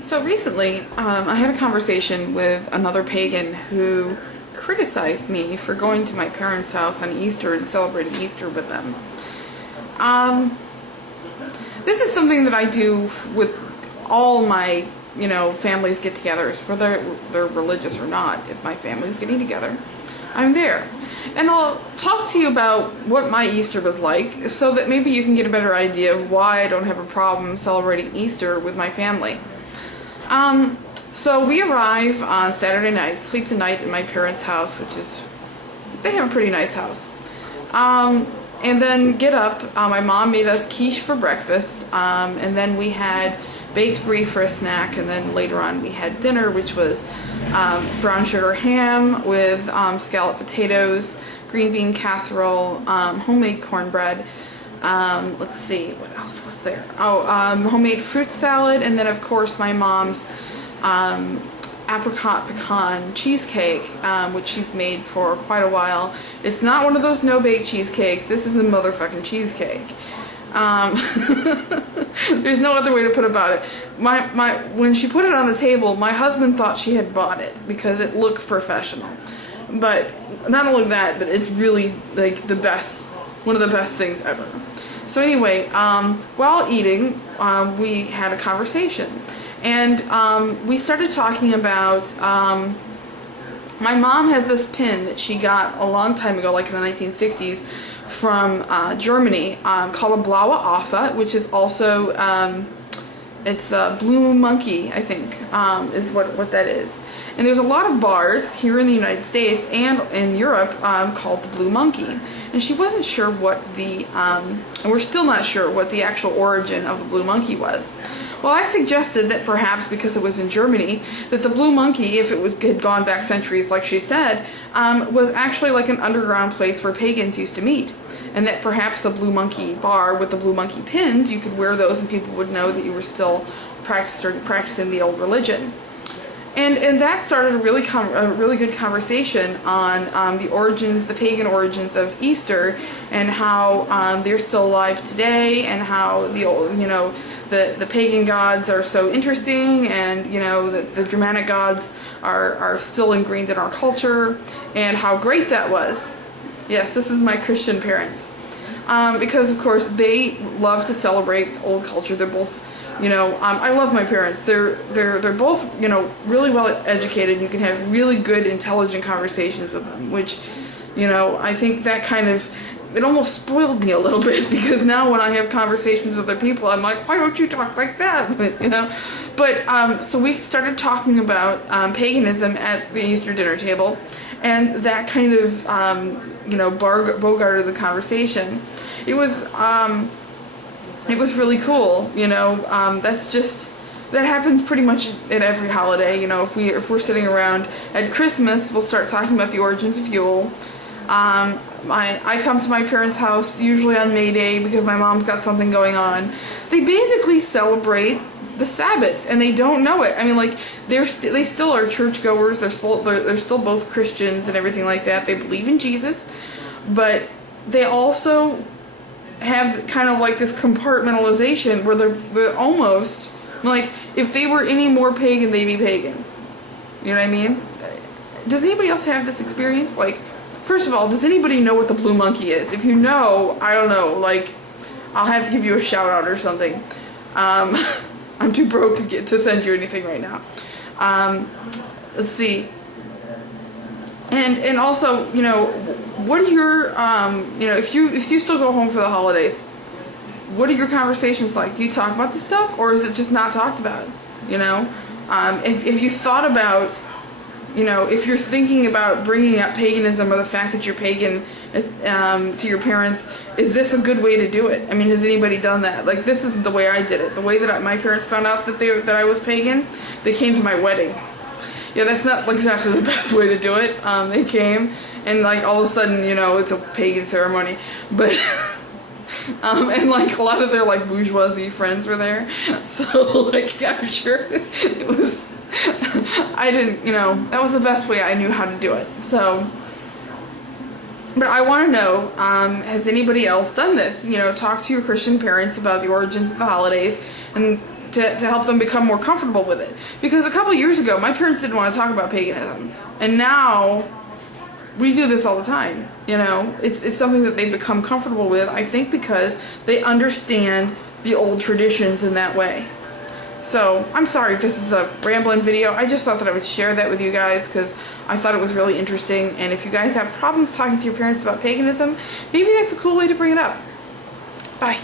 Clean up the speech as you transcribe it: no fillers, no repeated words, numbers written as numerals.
So recently, I had a conversation with another pagan who criticized me for going to my parents' house on Easter and celebrating Easter with them. This is something that I do with all my, families get-togethers, whether they're religious or not. If my family's getting together, I'm there. And I'll talk to you about what my Easter was like so that maybe you can get a better idea of why I don't have a problem celebrating Easter with my family. So we arrive on Saturday night, sleep the night at my parents' house, they have a pretty nice house. And then get up. My mom made us quiche for breakfast, and then we had baked brie for a snack, and then later on we had dinner, which was brown sugar ham with scalloped potatoes, green bean casserole, homemade cornbread. Let's see, what else was there? Homemade fruit salad, and then of course my mom's apricot pecan cheesecake, which she's made for quite a while. It's not one of those no-bake cheesecakes. This is a motherfucking cheesecake. There's no other way to put about it. When she put it on the table, my husband thought she had bought it because it looks professional. But not only that, but it's really like the best, one of the best things ever. So anyway, while eating, we had a conversation. And we started talking about, my mom has this pin that she got a long time ago, like in the 1960s, from Germany, called a Blaue Affe, which is also, it's a blue monkey, I think, is what that is. And there's a lot of bars here in the United States and in Europe called the Blue Monkey. And she wasn't sure what and we're still not sure what the actual origin of the Blue Monkey was. Well, I suggested that perhaps because it was in Germany, that the Blue Monkey, if it had gone back centuries like she said, was actually like an underground place where pagans used to meet. And that perhaps the Blue Monkey bar with the Blue Monkey pins, you could wear those and people would know that you were still practicing the old religion. And that started a really good conversation on the origins, the pagan origins of Easter, and how they're still alive today, and how the old, the pagan gods are so interesting, and the Germanic gods are still ingrained in our culture, and how great that was. Yes, this is my Christian parents, because of course they love to celebrate old culture. They're both. I love my parents. They're both, really well educated. You can have really good, intelligent conversations with them, which, I think that it almost spoiled me a little bit, because now when I have conversations with other people, I'm like, why don't you talk like that? But, so we started talking about paganism at the Easter dinner table, and that kind of, bogarted the conversation. It was really cool, that happens pretty much at every holiday. If we're sitting around at Christmas, we'll start talking about the origins of Yule. I come to my parents' house usually on May Day because my mom's got something going on. They basically celebrate the Sabbats, and they don't know it. I mean, like, they still are churchgoers. They're still both Christians and everything like that. They believe in Jesus, but they also have kind of like this compartmentalization where they're almost like, if they were any more pagan, they'd be pagan. You know what I mean? Does anybody else have this experience? Like, first of all, does anybody know what the Blue Monkey is? If you know, I don't know, like, I'll have to give you a shout out or something. I'm too broke to send you anything right now. Let's see. And also, what are your, if you still go home for the holidays, what are your conversations like? Do you talk about this stuff, or is it just not talked about? If you thought about, if you're thinking about bringing up paganism or the fact that you're pagan to your parents, is this a good way to do it? I mean, has anybody done that? Like, this isn't the way I did it. The way that my parents found out that I was pagan, they came to my wedding. Yeah, that's not exactly the best way to do it. They came, and like all of a sudden, it's a pagan ceremony. But, and like a lot of their like bourgeoisie friends were there. So like, I'm sure it was, I didn't, that was the best way I knew how to do it. So, but I want to know, has anybody else done this? Talk to your Christian parents about the origins of the holidays, and to help them become more comfortable with it. Because a couple years ago, my parents didn't want to talk about paganism, and now we do this all the time. You know, it's something that they've become comfortable with, I think, because they understand the old traditions in that way. So I'm sorry if this is a rambling video. I just thought that I would share that with you guys because I thought it was really interesting. And if you guys have problems talking to your parents about paganism, maybe that's a cool way to bring it up. Bye.